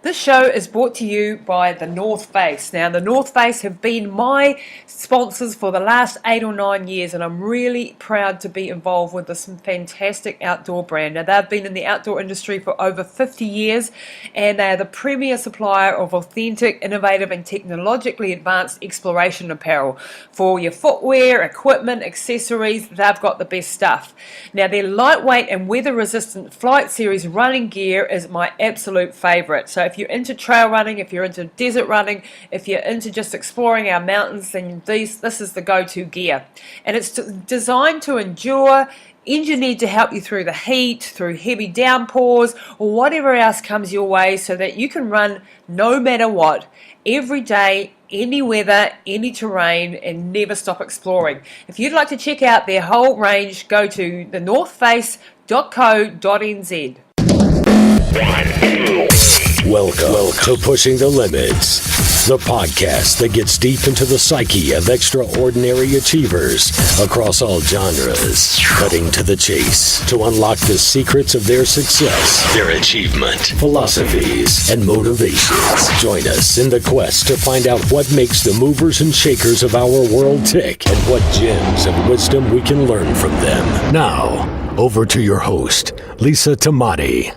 This show is brought to you by the North Face. Now, the North Face have been my sponsors for the last 8 or 9 years, and I'm really proud to be involved with this fantastic outdoor brand. Now, they've been in the outdoor industry for over 50 years, and they are the premier supplier of authentic, innovative, and technologically advanced exploration apparel for your footwear, equipment, accessories. They've got the best stuff. Now, their lightweight and weather-resistant Flight Series running gear is my absolute favorite. So if you're into trail running, if you're into desert running, if you're into just exploring our mountains, then this is the go-to gear. And it's designed to endure, engineered to help you through the heat, through heavy downpours, or whatever else comes your way, so that you can run no matter what, every day, any weather, any terrain, and never stop exploring. If you'd like to check out their whole range, go to thenorthface.co.nz. Welcome to Pushing the Limits, the podcast that gets deep into the psyche of extraordinary achievers across all genres, cutting to the chase to unlock the secrets of their success, their achievement, philosophies, and motivations. Join us in the quest to find out what makes the movers and shakers of our world tick and what gems of wisdom we can learn from them. Now, over to your host, Lisa Tamati.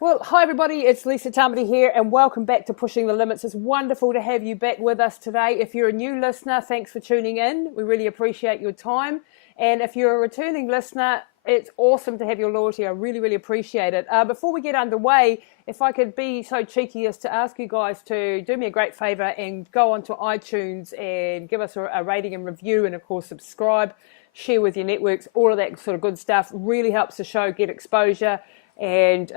Well, hi everybody, it's Lisa Tamati here and welcome back to Pushing the Limits. It's wonderful to have you back with us today. If you're a new listener, thanks for tuning in. We really appreciate your time. And if you're a returning listener, it's awesome to have your loyalty. I really, really appreciate it. Before we get underway, if I could be so cheeky as to ask you guys to do me a great favor and go onto iTunes and give us a rating and review, and of course subscribe, share with your networks, all of that sort of good stuff. Really helps the show get exposure. And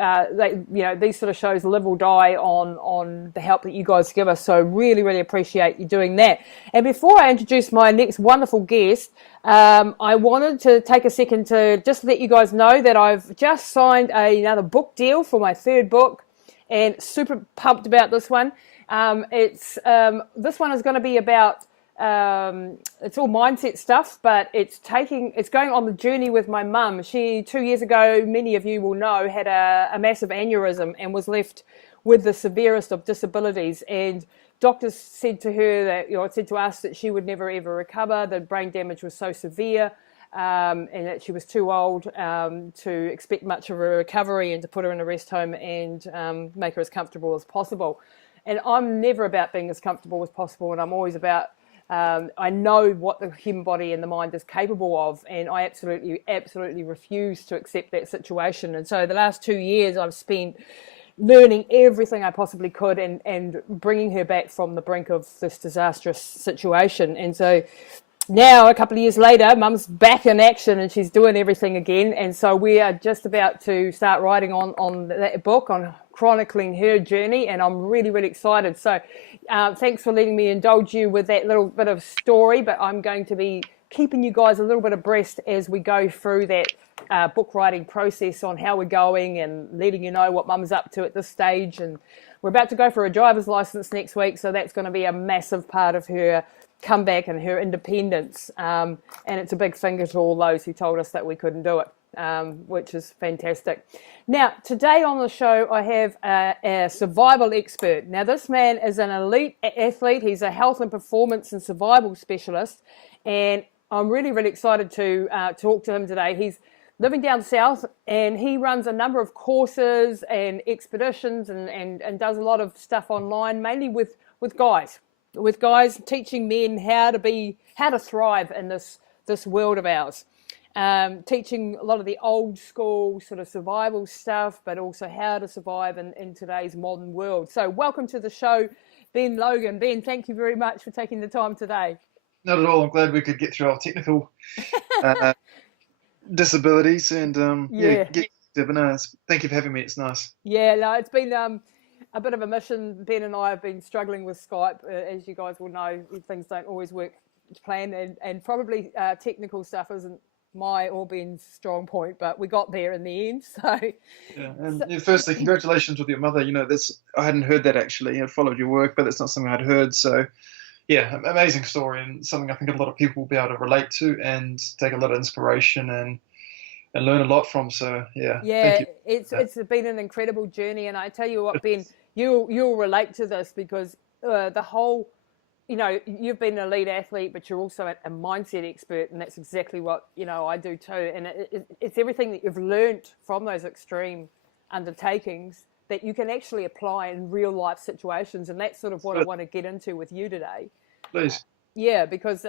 these sort of shows live or die on the help that you guys give us. So really, really appreciate you doing that. And before I introduce my next wonderful guest, I wanted to take a second to just let you guys know that I've just signed another book deal for my third book, and super pumped about this one. This one is going to be about it's all mindset stuff, but it's going on the journey with my mum. She 2 years ago, many of you will know, had a massive aneurysm and was left with the severest of disabilities, and doctors said to her that, said to us that she would never ever recover. The brain damage was so severe, and that she was too old to expect much of a recovery, and to put her in a rest home and make her as comfortable as possible. And I'm never about being as comfortable as possible, and I'm always about I know what the human body and the mind is capable of, and I absolutely refuse to accept that situation. And so the last 2 years I've spent learning everything I possibly could and bringing her back from the brink of this disastrous situation. And so now, a couple of years later, Mum's back in action and she's doing everything again. And so we are just about to start writing on that book, on chronicling her journey, and I'm really, really excited. So thanks for letting me indulge you with that little bit of story, but I'm going to be keeping you guys a little bit abreast as we go through that book writing process on how we're going, and letting you know what Mum's up to at this stage. And we're about to go for a driver's license next week, so that's going to be a massive part of her comeback and her independence, and it's a big finger to all those who told us that we couldn't do it, which is fantastic. Now, today on the show, I have a survival expert. Now, this man is an elite athlete. He's a health and performance and survival specialist, and I'm really, really excited to talk to him today. He's living down south, and he runs a number of courses and expeditions and does a lot of stuff online, mainly with guys. With guys, teaching men how to thrive in this world of ours, teaching a lot of the old school sort of survival stuff, but also how to survive in today's modern world. So welcome to the show, Ben Logan. Ben, thank you very much for taking the time today. Not at all. I'm glad we could get through our technical disabilities and get thank you for having me. It's nice. Yeah, no, it's been a bit of a mission. Ben and I have been struggling with Skype. As you guys will know, things don't always work to plan, and probably technical stuff isn't my or Ben's strong point, but we got there in the end. So, firstly, congratulations with your mother. I hadn't heard that actually. I followed your work, but it's not something I'd heard. So, yeah, amazing story, and something I think a lot of people will be able to relate to and take a lot of inspiration and learn a lot from. So, thank you. It's been an incredible journey, and I tell you what, Ben, you'll relate to this because the whole, you've been an elite athlete, but you're also a mindset expert, and that's exactly what I do too. And it's everything that you've learnt from those extreme undertakings that you can actually apply in real life situations, and that's sort of what I want to get into with you today. Please. Yeah, because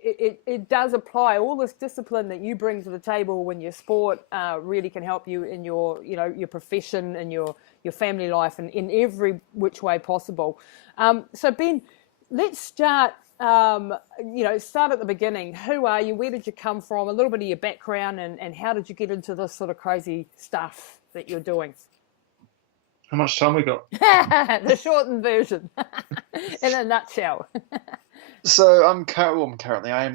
it does apply. All this discipline that you bring to the table when your sport really can help you in your your profession and your family life and in every which way possible. So Ben, let's start. Start at the beginning. Who are you? Where did you come from? A little bit of your background, and how did you get into this sort of crazy stuff that you're doing? How much time we got? The shortened version, in a nutshell. So I am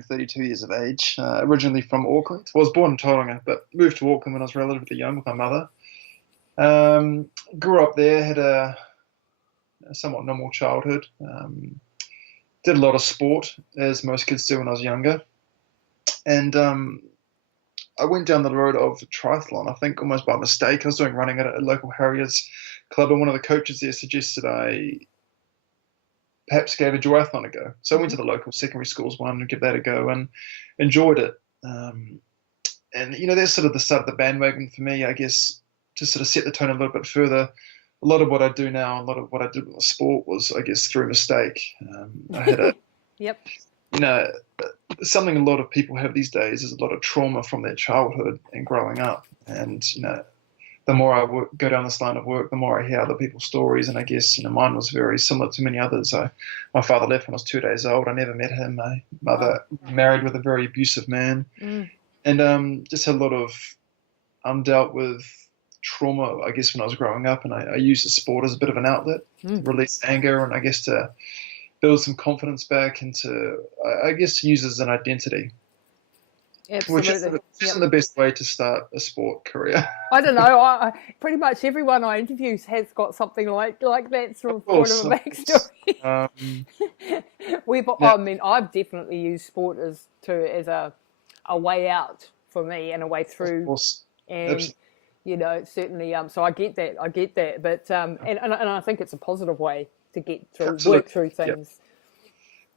32 years of age, originally from Auckland. Well, I was born in Tauranga, but moved to Auckland when I was relatively young with my mother. Grew up there, had a somewhat normal childhood. Did a lot of sport, as most kids do when I was younger. And I went down the road of triathlon, I think almost by mistake. I was doing running at a local Harriers club, and one of the coaches there suggested I perhaps gave a duathlon a go. So I went to the local secondary schools one and give that a go and enjoyed it. And, that's sort of the start of the bandwagon for me, I guess, to sort of set the tone a little bit further. A lot of what I do now, a lot of what I did with the sport was, I guess, through mistake. I had a, Yep. Something a lot of people have these days is a lot of trauma from their childhood and growing up. And, the more I go down this line of work, the more I hear other people's stories. And I guess, mine was very similar to many others. My father left when I was 2 days old. I never met him. My mother married with a very abusive man. And just had a lot of undealt with trauma, I guess, when I was growing up. And I used the sport as a bit of an outlet to release anger and I guess to build some confidence back and to, I guess, use as an identity. Absolutely. Which isn't the best way to start a sport career. I don't know. I pretty much everyone I interview has got something like that sort of a backstory. I've definitely used sport as a way out for me and a way through. Of course. And absolutely. Certainly. So I get that. But and I think it's a positive way to get through, Absolutely. work through things. Yep.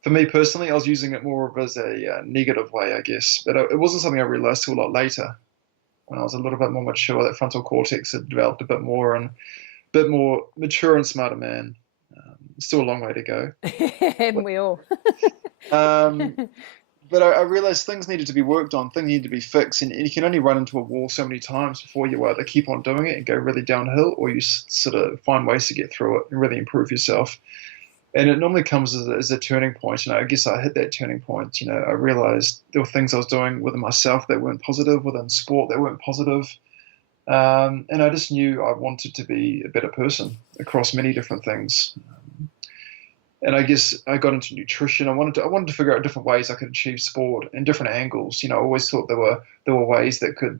For me personally, I was using it more of as a negative way, I guess. But it wasn't something I realised till a lot later, when I was a little bit more mature. That frontal cortex had developed a bit more and a bit more mature and smarter man. Still a long way to go. Haven't we all? But I realised things needed to be worked on, things needed to be fixed, and you can only run into a wall so many times before you either keep on doing it and go really downhill, or you sort of find ways to get through it and really improve yourself. And it normally comes as a turning point. I guess I hit that turning point. I realized there were things I was doing within myself that weren't positive, within sport that weren't positive. And I just knew I wanted to be a better person across many different things. And I guess I got into nutrition. I wanted to figure out different ways I could achieve sport in different angles. I always thought there were ways that could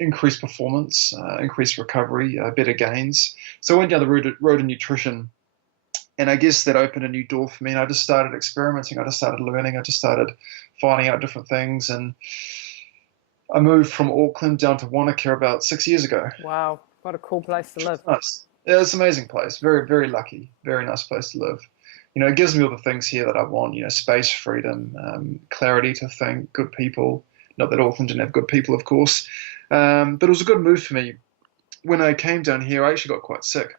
increase performance, increase recovery, better gains. So I went down the road of nutrition. And I guess that opened a new door for me. And I just started experimenting. I just started learning. I just started finding out different things. And I moved from Auckland down to Wanaka about 6 years ago. Wow. What a cool place to live. Nice. Yeah, it's an amazing place. Very, very lucky. Very nice place to live. It gives me all the things here that I want. Space, freedom, clarity to think, good people. Not that Auckland didn't have good people, of course. But it was a good move for me. When I came down here, I actually got quite sick.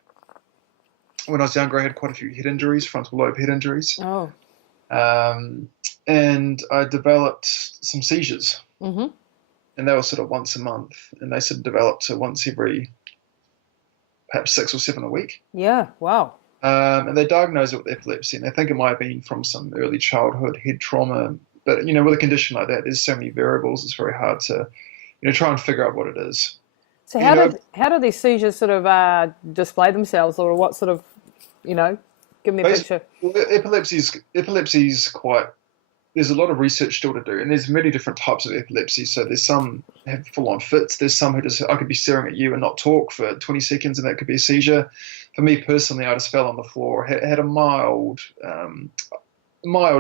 When I was younger, I had quite a few head injuries, frontal lobe head injuries. Oh. And I developed some seizures. Mm-hmm. And they were sort of once a month. And they sort of developed to once every, perhaps 6 or 7 a week. Yeah, wow. And they diagnosed it with epilepsy. And they think it might have been from some early childhood head trauma. But, with a condition like that, there's so many variables. It's very hard to, try and figure out what it is. So how do these seizures sort of display themselves, or what sort of, give me a picture? Well, epilepsy's quite, there's a lot of research still to do, and there's many different types of epilepsy. So there's some have full-on fits. There's some who I could be staring at you and not talk for 20 seconds, and that could be a seizure. For me personally, I just fell on the floor, had a mild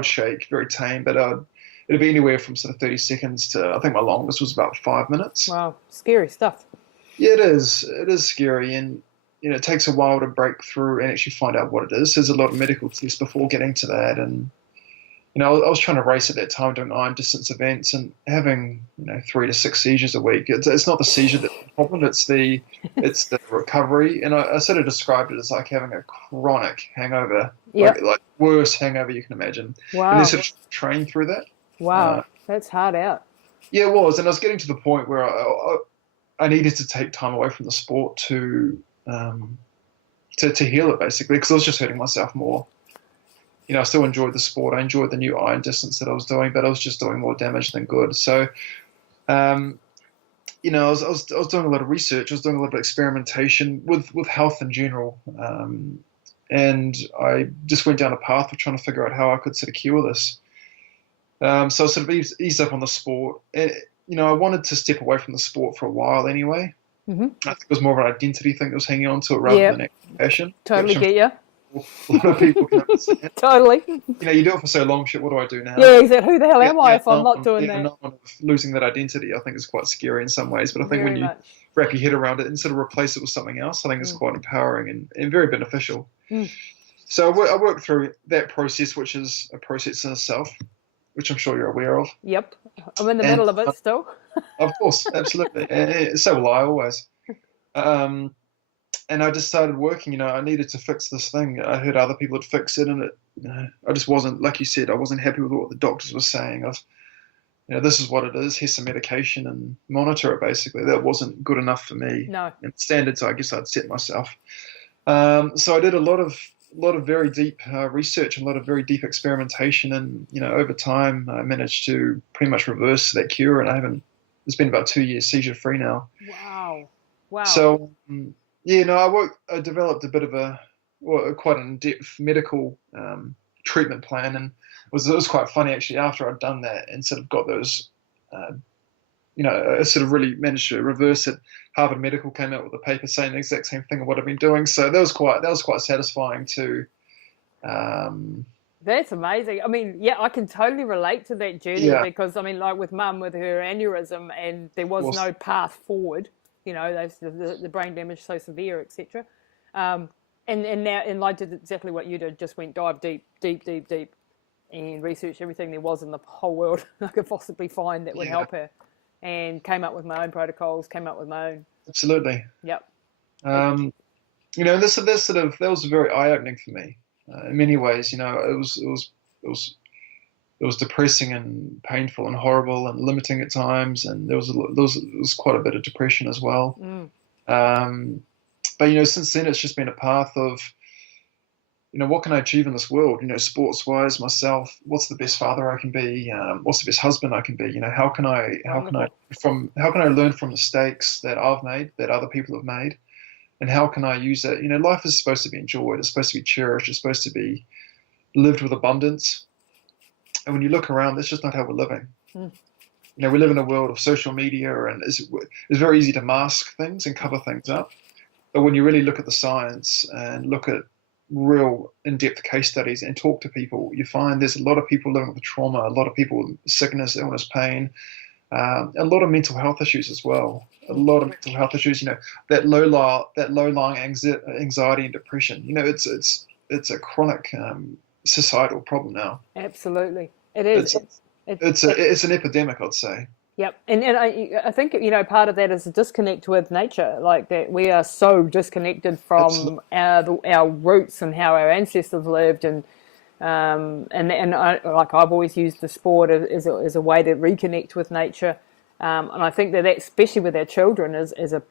shake, very tame, but it'd be anywhere from sort of 30 seconds to, I think my longest was about 5 minutes. Wow, scary stuff. Yeah, it is. It is scary, and it takes a while to break through and actually find out what it is. There's a lot of medical tests before getting to that. And, I was trying to race at that time, doing iron distance events and having, 3 to 6 seizures a week. It's not the seizure that's the problem, it's the recovery. And I sort of described it as like having a chronic hangover, like worst hangover you can imagine. Wow. And then sort of train through that. Wow, that's hard out. Yeah, it was. And I was getting to the point where I needed to take time away from the sport to heal it, basically, because I was just hurting myself more. I still enjoyed the sport. I enjoyed the new iron distance that I was doing, but I was just doing more damage than good. So, I was doing a lot of research. I was doing a lot of experimentation with health in general. And I just went down a path of trying to figure out how I could sort of cure this. So I sort of eased up on the sport. I wanted to step away from the sport for a while anyway. Mm-hmm. I think it was more of an identity thing that was hanging on to it rather than a passion. Totally get you. A lot of people can understand. Totally. You do it for so long, shit, what do I do now? Yeah, exactly. Who the hell am I if I'm not doing that? Losing that identity, I think, is quite scary in some ways. But I think when you wrap your head around it and sort of replace it with something else, I think it's quite empowering and very beneficial. Mm. So I worked through that process, which is a process in itself, which I'm sure you're aware of. Yep. I'm in the middle of it still. Of course, absolutely. And so will I always. And I just started working, I needed to fix this thing. I heard other people had fixed it, and I just wasn't, like you said, I wasn't happy with what the doctors were saying. This is what it is, here's some medication and monitor it, basically. That wasn't good enough for me. No. And standards, I guess I'd set myself. So I did a lot of very deep research, a lot of very deep experimentation, and, over time I managed to pretty much reverse that cure, and it's been about 2 years seizure-free now. Wow. So, I developed a bit of quite an in-depth medical treatment plan, and it was quite funny actually after I'd done that and sort of got those, I sort of really managed to reverse it. Harvard Medical came out with a paper saying the exact same thing of what I've been doing, so that was quite satisfying too. That's amazing. I mean, yeah, I can totally relate to that journey because, I mean, like with Mum with her aneurysm, and there was no path forward. The brain damage so severe, etc. And now, and I did exactly what you did, just dive deep, and researched everything there was in the whole world I could possibly find that would help her, and came up with my own protocols, came up with my own. Absolutely. Yep. That was very eye-opening for me in many ways. It was depressing and painful and horrible and limiting at times, and there was quite a bit of depression as well. But since then it's just been a path of, what can I achieve in this world? Sports-wise, myself, what's the best father I can be? What's the best husband I can be? How can I learn from mistakes that I've made, that other people have made, and how can I use it? Life is supposed to be enjoyed. It's supposed to be cherished. It's supposed to be lived with abundance. And when you look around, that's just not how we're living. We live in a world of social media, and it's very easy to mask things and cover things up. But when you really look at the science and look at real in-depth case studies and talk to people, you find there's a lot of people living with trauma, a lot of people with sickness, illness, pain, a lot of mental health issues as well. A lot of mental health issues, that low-lying anxiety and depression. It's a chronic societal problem now. Absolutely, it is. It's an epidemic, I'd say. Yep, and I think part of that is a disconnect with nature, like that we are so disconnected from our roots and how our ancestors lived, and I've always used the sport as a way to reconnect with nature, and I think that especially with our children is a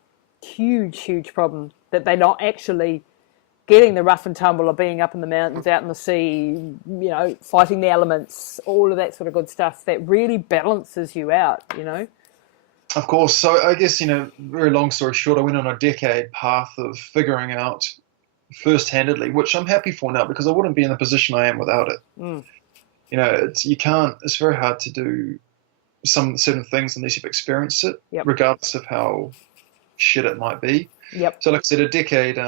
huge problem, that they're not actually getting the rough and tumble of being up in the mountains, out in the sea, fighting the elements, all of that sort of good stuff that really balances you out, Of course. So I guess, very long story short, I went on a decade path of figuring out first-handedly, which I'm happy for now because I wouldn't be in the position I am without it. It's very hard to do some certain things unless you've experienced it, regardless of how shit it might be. Yep. So like I said, a decade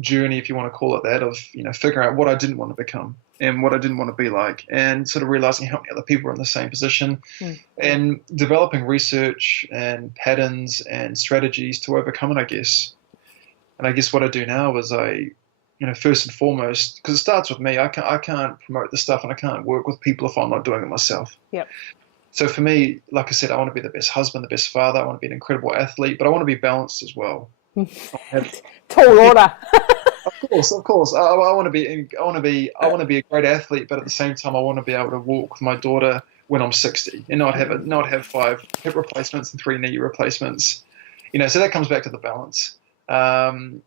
journey, if you want to call it that, of figuring out what I didn't want to become and what I didn't want to be like, and sort of realizing how many other people are in the same position, and developing research and patterns and strategies to overcome it, I guess. And I guess what I do now is first and foremost, because it starts with me. I can't promote the stuff and I can't work with people if I'm not doing it myself. Yep. So for me, like I said, I want to be the best husband, the best father. I want to be an incredible athlete, but I want to be balanced as well. Tall order. Of course. I want to be a great athlete, but at the same time, I want to be able to walk with my daughter when I'm 60 and not have 5 hip replacements and 3 knee replacements. So that comes back to the balance. And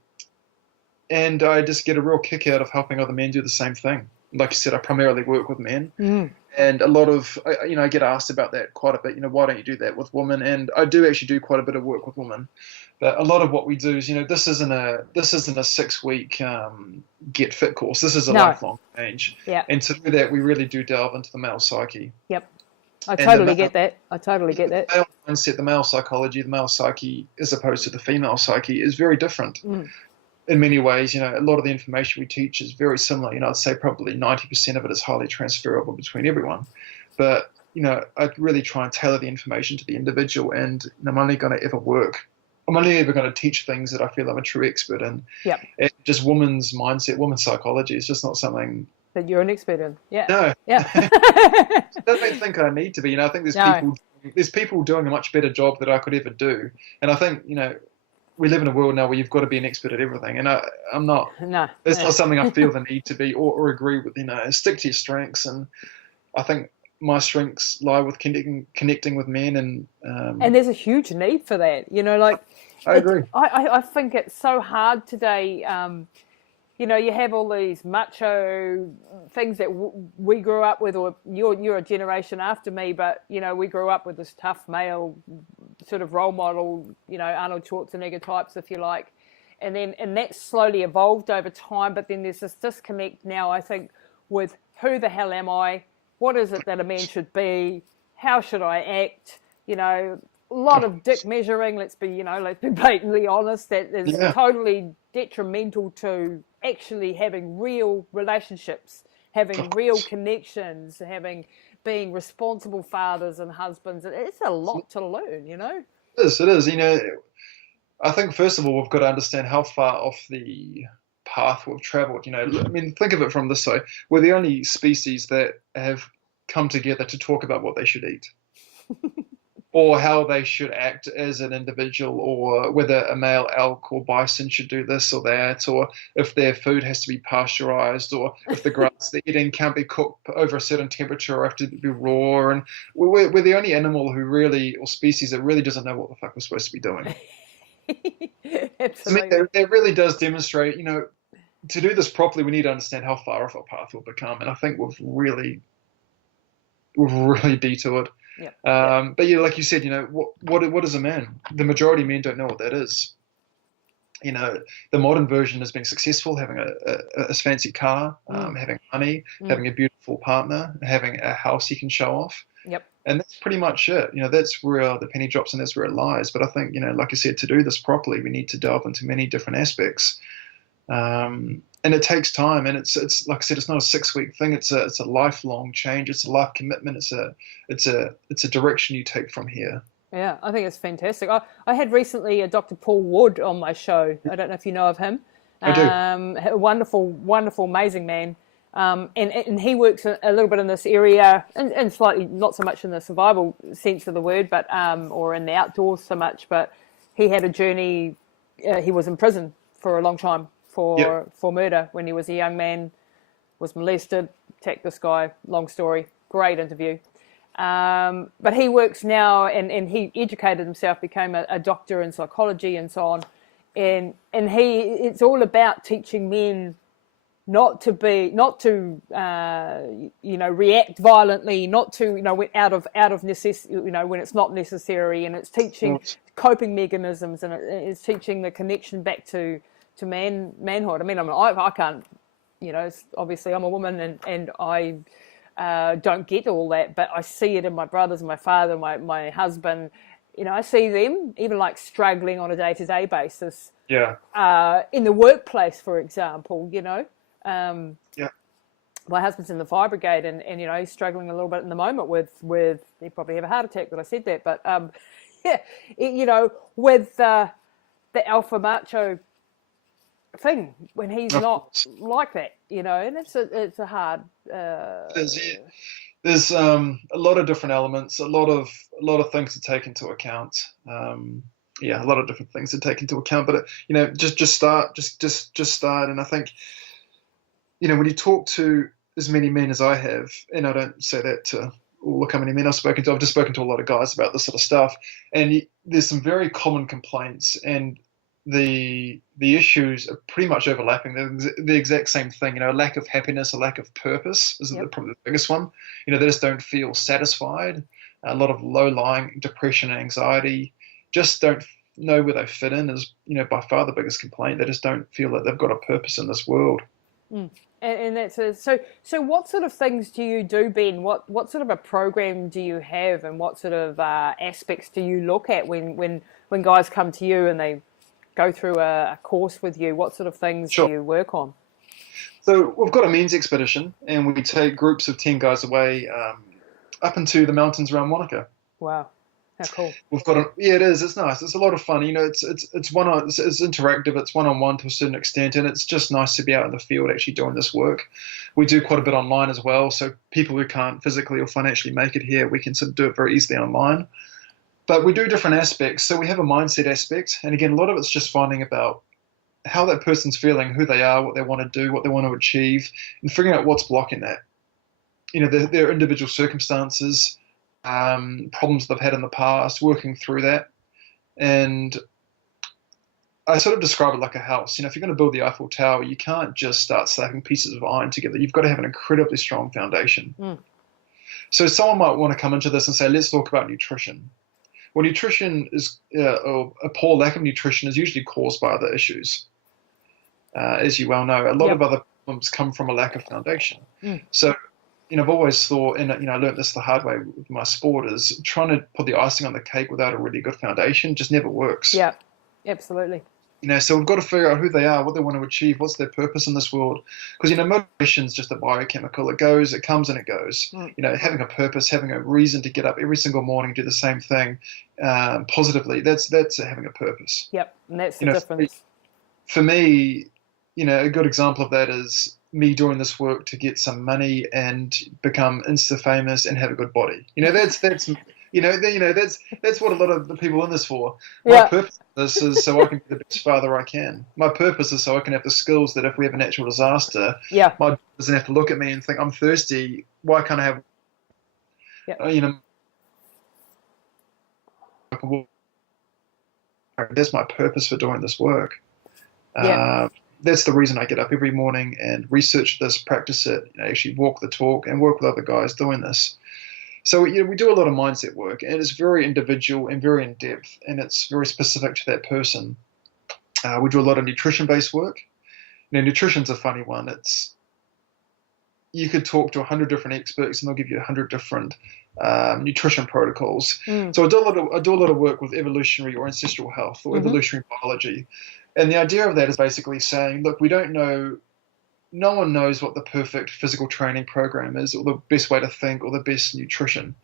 I just get a real kick out of helping other men do the same thing. Like you said, I primarily work with men. And a lot of, I get asked about that quite a bit. Why don't you do that with women? And I do actually do quite a bit of work with women. But a lot of what we do is, this isn't a 6-week get fit course. This is a lifelong change. Yeah. And to do that, we really do delve into the male psyche. Yep. I totally get that. The male mindset, the male psychology, the male psyche, as opposed to the female psyche, is very different. In many ways, a lot of the information we teach is very similar. I'd say probably 90% of it is highly transferable between everyone. But, I really try and tailor the information to the individual, and I'm only going to ever teach things that I feel I'm a true expert in. Yep. And just women's mindset, women's psychology is just not something that you're an expert in. Yeah. No. Yeah. I don't think I need to be. I think there's people doing a much better job than I could ever do. And I think, we live in a world now where you've got to be an expert at everything, and I'm not. No, it's not something I feel the need to be or agree with. Stick to your strengths, and I think my strengths lie with connecting with men, and there's a huge need for that. I agree. I think it's so hard today. You have all these macho things that we grew up with, or you're a generation after me, but, we grew up with this tough male sort of role model, Arnold Schwarzenegger types, if you like. And that's slowly evolved over time, but then there's this disconnect now, I think, with who the hell am I? What is it that a man should be? How should I act? A lot of dick measuring, let's be blatantly honest, that is totally detrimental to actually having real relationships, having real connections, being responsible fathers and husbands. It's a lot to learn, It is. I think first of all we've got to understand how far off the path we've traveled. Think of it from this side. We're the only species that have come together to talk about what they should eat. Or how they should act as an individual, or whether a male elk or bison should do this or that, or if their food has to be pasteurized, or if the grass they're eating can't be cooked over a certain temperature or have to be raw. And we're the only animal or species that really doesn't know what the fuck we're supposed to be doing. That really does demonstrate, to do this properly, we need to understand how far off our path we've become. And I think we've really detoured. Yeah. But like you said, what is a man? The majority of men don't know what that is. The modern version is being successful, having a fancy car, having money, having a beautiful partner, having a house you can show off. Yep. And that's pretty much it. That's where the penny drops and that's where it lies. But I think, like I said, to do this properly, we need to delve into many different aspects. And it takes time, and it's like I said, it's not a 6-week thing. It's a lifelong change. It's a life commitment. It's a direction you take from here. Yeah, I think it's fantastic. I had recently a Dr. Paul Wood on my show. I don't know if you know of him. I do. A wonderful, amazing man. And he works a little bit in this area, and slightly not so much in the survival sense of the word, but or in the outdoors so much. But he had a journey. He was in prison for a long time for murder when he was a young man, was molested, attacked this guy. Long story. Great interview. But he works now, and he educated himself, became a doctor in psychology and so on. And it's all about teaching men not to react violently, not to out of necessity, when it's not necessary, and it's teaching coping mechanisms, and it's teaching the connection back to manhood. I can't, obviously I'm a woman, and I don't get all that, but I see it in my brothers, my father, my husband. I see them even like struggling on a day-to-day basis. Yeah. In the workplace, for example, my husband's in the fire brigade, and he's struggling a little bit in the moment with he probably have a heart attack that I said that, but with the alpha macho thing when he's Of not course. like that, and it's a hard. There's a lot of different elements, a lot of things to take into account. Yeah, a lot of different things to take into account. But just start, just start. And I think when you talk to as many men as I have, and I don't say that to look how many men I've spoken to. I've just spoken to a lot of guys about this sort of stuff, and there's some very common complaints, and the issues are pretty much overlapping. They're the exact same thing. A lack of happiness, a lack of purpose is probably the biggest one. They just don't feel satisfied. A lot of low-lying depression and anxiety, just don't know where they fit in is, by far the biggest complaint. They just don't feel that they've got a purpose in this world. Mm. And that's so. What sort of things do you do, Ben? What sort of a program do you have, and what sort of aspects do you look at when guys come to you and they go through a course with you? What sort of things do you work on? So we've got a men's expedition, and we take groups of 10 guys away up into the mountains around Wanaka. Wow. How cool. We've got it is. It's nice. It's a lot of fun. It's interactive. It's one-on-one to a certain extent, and it's just nice to be out in the field actually doing this work. We do quite a bit online as well, so people who can't physically or financially make it here, we can sort of do it very easily online. But we do different aspects. So we have a mindset aspect, and again, a lot of it's just finding about how that person's feeling, who they are, what they want to do, what they want to achieve, and figuring out what's blocking that. Their individual circumstances, problems they've had in the past, working through that. And I sort of describe it like a house. If you're going to build the Eiffel Tower, you can't just start slapping pieces of iron together. You've got to have an incredibly strong foundation. Mm. So someone might want to come into this and say, let's talk about nutrition. Well, nutrition is, or a poor lack of nutrition is usually caused by other issues. As you well know, a lot of other problems come from a lack of foundation. Mm. So I've always thought, and I learned this the hard way with my sport, is trying to put the icing on the cake without a really good foundation just never works. Yeah, absolutely. So we've got to figure out who they are, what they want to achieve, what's their purpose in this world. Because, motivation is just a biochemical. It comes and it goes. Mm. Having a purpose, having a reason to get up every single morning, do the same thing positively, that's having a purpose. Yep, and that's the difference. For me, a good example of that is me doing this work to get some money and become Insta famous and have a good body. That's what a lot of the people in this for. My purpose in this is so I can be the best father I can. My purpose is so I can have the skills that if we have a natural disaster, my dad doesn't have to look at me and think I'm thirsty. Why can't I have? That's my purpose for doing this work. That's the reason I get up every morning and research this, practice it, actually walk the talk and work with other guys doing this. So we do a lot of mindset work, and it's very individual and very in-depth, and it's very specific to that person. We do a lot of nutrition-based work. Nutrition's a funny one. You could talk to 100 different experts, and they'll give you 100 different nutrition protocols. Mm. So I do a lot of work with evolutionary or ancestral health or evolutionary biology. And the idea of that is basically saying, look, we don't know, no one knows what the perfect physical training program is, or the best way to think, or the best nutrition.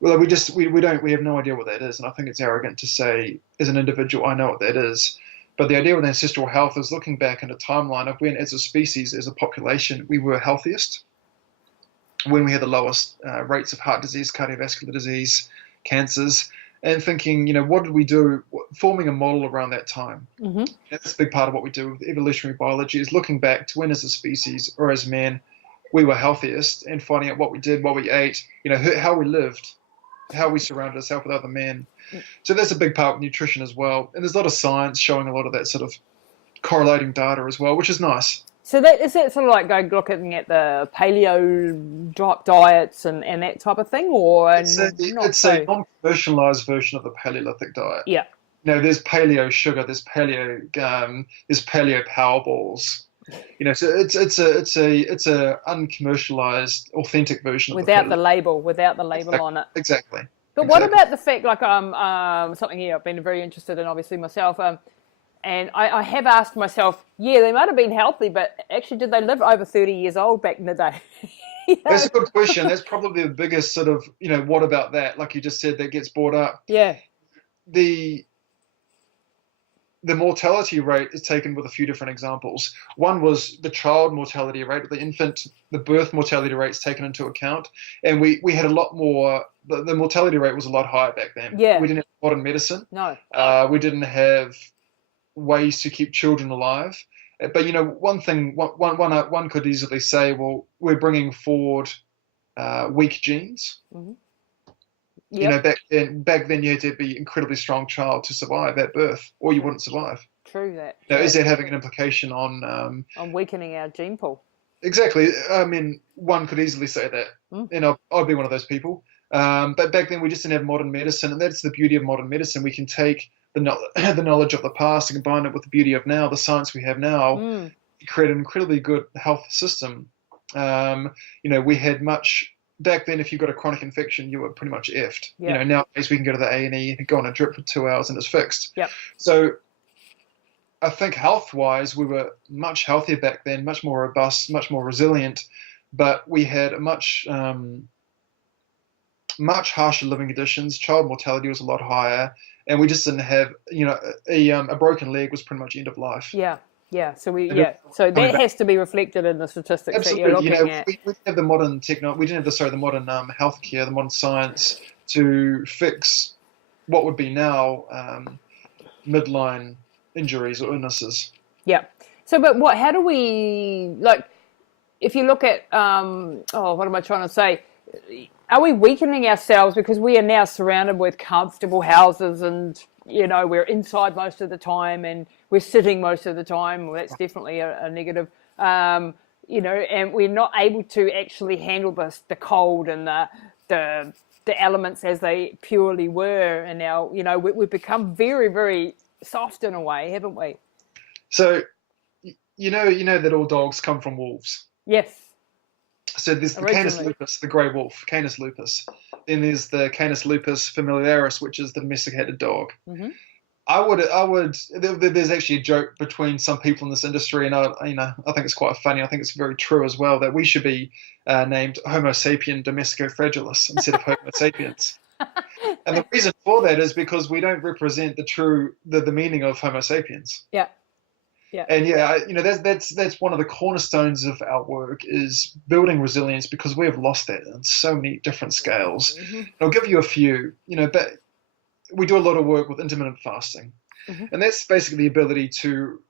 Well, we have no idea what that is. And I think it's arrogant to say, as an individual, I know what that is. But the idea with ancestral health is looking back in a timeline of when, as a species, as a population, we were healthiest, when we had the lowest rates of heart disease, cardiovascular disease, cancers, and thinking, what did we do, forming a model around that time. Mm-hmm. That's a big part of what we do with evolutionary biology, is looking back to when as a species or as man we were healthiest, and finding out what we did, what we ate, how we lived, how we surrounded ourselves with other men. Mm. So that's a big part of nutrition as well. And there's a lot of science showing a lot of that sort of correlating data as well, which is nice. So is that sort of like looking at the paleo diets and that type of thing, or it's a non-commercialized version of the Paleolithic diet. Yeah. There's paleo sugar, there's paleo power balls. So it's a uncommercialized, authentic version without the label on it. Exactly. But what about the fact, something here I've been very interested in, obviously myself. And I have asked myself, they might have been healthy, but actually, did they live over 30 years old back in the day? That's a good question. That's probably the biggest sort of, what about that? Like you just said, that gets brought up. Yeah. The the mortality rate is taken with a few different examples. One was the child mortality rate, the birth mortality rate is taken into account. And we had a lot more, the mortality rate was a lot higher back then. Yeah. We didn't have modern medicine. No. We didn't have ways to keep children alive. But, one thing, one could easily say, well, we're bringing forward weak genes. Mm-hmm. Yep. Back then you had to be an incredibly strong child to survive at birth, or you wouldn't survive. True that. Now, is that having an implication on weakening our gene pool? Exactly. I mean, one could easily say that, and I'd be one of those people. But back then we just didn't have modern medicine, and that's the beauty of modern medicine. We can take the knowledge of the past and combine it with the beauty of now, the science we have now, to create an incredibly good health system. We had much. Back then, if you got a chronic infection, you were pretty much effed. Yeah. Nowadays we can go to the A&E and go on a drip for 2 hours and it's fixed. Yep. So I think health-wise, we were much healthier back then, much more robust, much more resilient, but we had a much harsher living conditions. Child mortality was a lot higher, and we just didn't have, a broken leg was pretty much end of life. Yeah. Yeah, so so that has to be reflected in the statistics that you're looking at. We didn't have the modern technology. We didn't have the modern healthcare, the modern science to fix what would be now midline injuries or illnesses. Yeah. So, but how do we, if you look at, what am I trying to say? Are we weakening ourselves because we are now surrounded with comfortable houses and, we're inside most of the time and we're sitting most of the time? Well, that's definitely a negative, and we're not able to actually handle the cold and the elements as they purely were. And now, we've become very, very soft in a way, haven't we? So, you know that all dogs come from wolves. Yes. So there's the Canis lupus, the grey wolf, Canis lupus. Then there's the Canis lupus familiaris, which is the domesticated dog. Mm-hmm. There's actually a joke between some people in this industry, and I think it's quite funny. I think it's very true as well that we should be named Homo sapien domestico fragilis instead of Homo sapiens. And the reason for that is because we don't represent the meaning of Homo sapiens. Yeah. Yeah. And that's one of the cornerstones of our work is building resilience, because we have lost that on so many different scales. Mm-hmm. And I'll give you a few. But we do a lot of work with intermittent fasting, and that's basically the ability to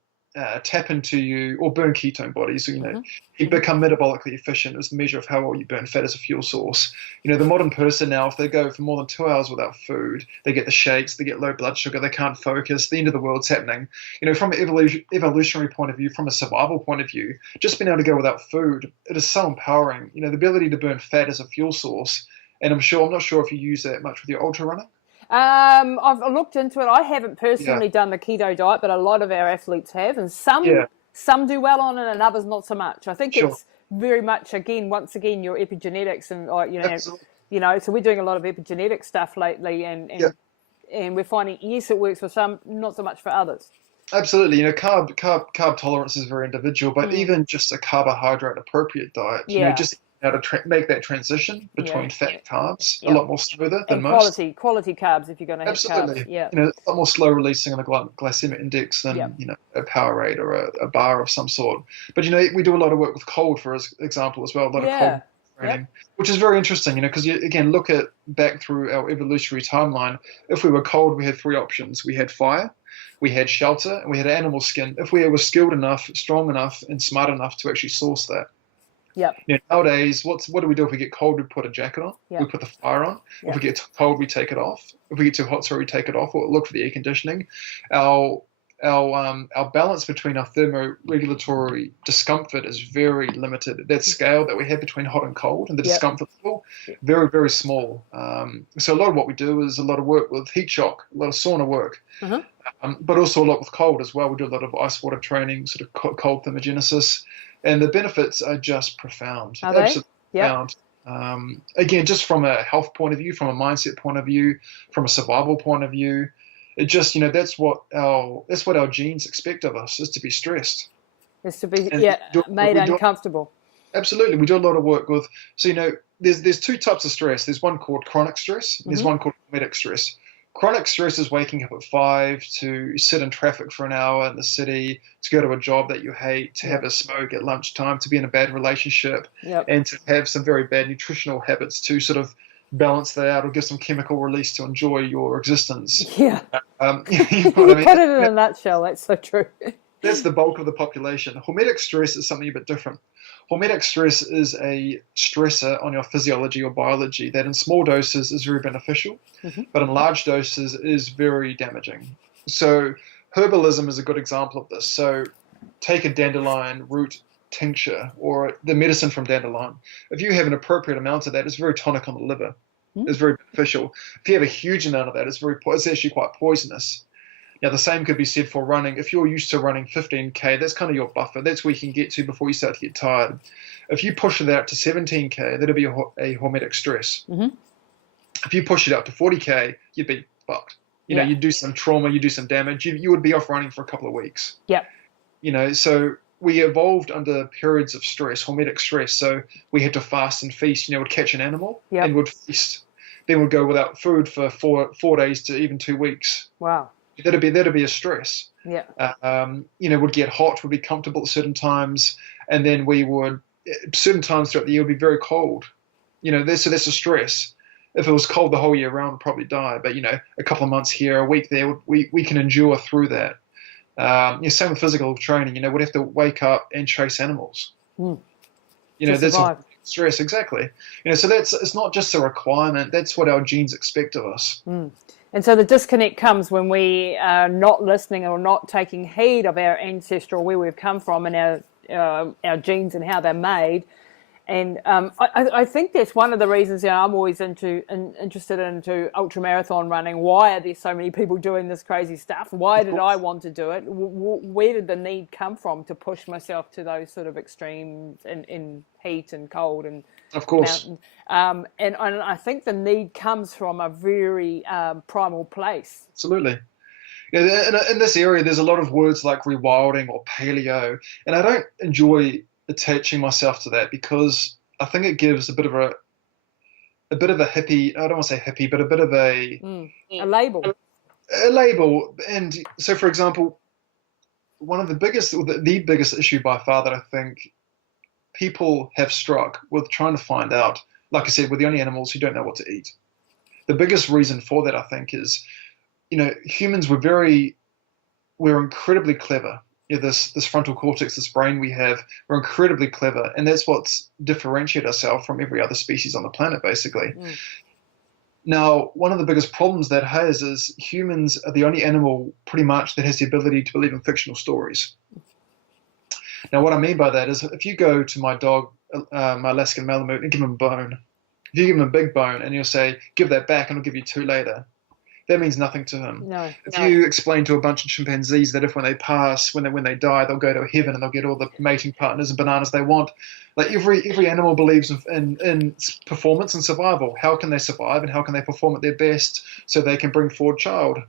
tap into or burn ketone bodies. You become metabolically efficient as the measure of how well you burn fat as a fuel source. The modern person now, if they go for more than 2 hours without food, they get the shakes, they get low blood sugar, they can't focus, the end of the world's happening. From an evolutionary point of view, from a survival point of view, just being able to go without food, it is so empowering. The ability to burn fat as a fuel source. And I'm not sure if you use that much with your ultra running. I've looked into it. I haven't personally done the keto diet, but a lot of our athletes have, and some do well on it and others not so much. I think it's very much, once again, your epigenetics and so we're doing a lot of epigenetic stuff lately, and we're finding, yes, it works for some, not so much for others. Absolutely. Carb tolerance is very individual, but even just a carbohydrate appropriate diet, just how to make that transition between fat and carbs a lot more smoother than most. Quality carbs if you're going to have Absolutely. carbs. Yeah. A lot more slow releasing on the glycemic index than a Powerade or a bar of some sort. But we do a lot of work with cold, for example, as well. A lot of cold training, which is very interesting. Because you again look at back through our evolutionary timeline. If we were cold, we had three options. We had fire, we had shelter, and we had animal skin. If we were skilled enough, strong enough, and smart enough to actually source that. Yeah. Nowadays, what do we do if we get cold? We put a jacket on. Yep. We put the fire on. Yep. If we get cold, we take it off. If we get too hot, we take it off. Or look for the air conditioning. Our balance between our thermoregulatory discomfort is very limited. That scale that we have between hot and cold and the discomfort level, very, very small. So a lot of what we do is a lot of work with heat shock, a lot of sauna work, but also a lot with cold as well. We do a lot of ice water training, sort of cold thermogenesis. And the benefits are just profound. Are they? Absolutely profound. Again, just from a health point of view, from a mindset point of view, from a survival point of view, it just that's what our genes expect of us, is to be stressed. Is to be made uncomfortable. Absolutely, we do a lot of work with. So there's two types of stress. There's one called chronic stress. And there's one called mimetic stress. Chronic stress is waking up at 5 to sit in traffic for an hour in the city, to go to a job that you hate, to have a smoke at lunchtime, to be in a bad relationship, and to have some very bad nutritional habits to sort of balance that out or give some chemical release to enjoy your existence. Yeah. You know what I mean? Put it in a nutshell. That's so true. That's the bulk of the population. Hormetic stress is something a bit different. Hormetic stress is a stressor on your physiology or biology that in small doses is very beneficial, but in large doses is very damaging. So herbalism is a good example of this. So take a dandelion root tincture or the medicine from dandelion. If you have an appropriate amount of that, it's very tonic on the liver. It's very beneficial. If you have a huge amount of that, it's actually quite poisonous. Now, the same could be said for running. If you're used to running 15K, that's kind of your buffer. That's where you can get to before you start to get tired. If you push it out to 17K, that'll be a hormetic stress. If you push it out to 40K, you'd be fucked. You know, you'd do some trauma, you do some damage. You would be off running for a couple of weeks. Yeah. You know, so we evolved under periods of stress, hormetic stress. So we had to fast and feast. You know, we'd catch an animal and would feast. Then we'd go without food for four days to even 2 weeks. Wow. That'd be a stress. Yeah. You know, would get hot, would be comfortable at certain times, and then we would certain times throughout the year would be very cold. You know, that's a stress. If it was cold the whole year round, we'd probably die. But you know, a couple of months here, a week there, we can endure through that. You know, same with physical training. You know, we'd have to wake up and chase animals. You know, that's stress, exactly. You know, so it's not just a requirement. That's what our genes expect of us. And so the disconnect comes when we are not listening or not taking heed of our ancestral, where we've come from, and our genes and how they're made. And I think that's one of the reasons I'm always interested into ultramarathon running. Why are there so many people doing this crazy stuff? Why did I want to do it? Where did the need come from to push myself to those sort of extremes in heat and cold and of course mountain? And I think the need comes from a very primal place. Absolutely. In this area, there's a lot of words like rewilding or paleo, and I don't enjoy attaching myself to that because I think it gives a bit of a hippie. I don't want to say hippie, but a bit of a label. A label. And so, for example, one of the biggest issue by far that I think people have struck with trying to find out, like I said, we're the only animals who don't know what to eat. The biggest reason for that, I think, is, you know, humans we're incredibly clever. You know, this frontal cortex, this brain we have, we're incredibly clever, and that's what's differentiated ourselves from every other species on the planet, basically. Now, one of the biggest problems that has is humans are the only animal, pretty much, that has the ability to believe in fictional stories. Now, what I mean by that is, if you go to my dog, my Alaskan Malamute, and give him a bone, if you give him a big bone and you'll say, give that back and I'll give you 2 later, that means nothing to him. If you explain to a bunch of chimpanzees that if when they pass, when they die, they'll go to heaven and they'll get all the mating partners and bananas they want. Like every animal believes in performance and survival. How can they survive and how can they perform at their best so they can bring forward child?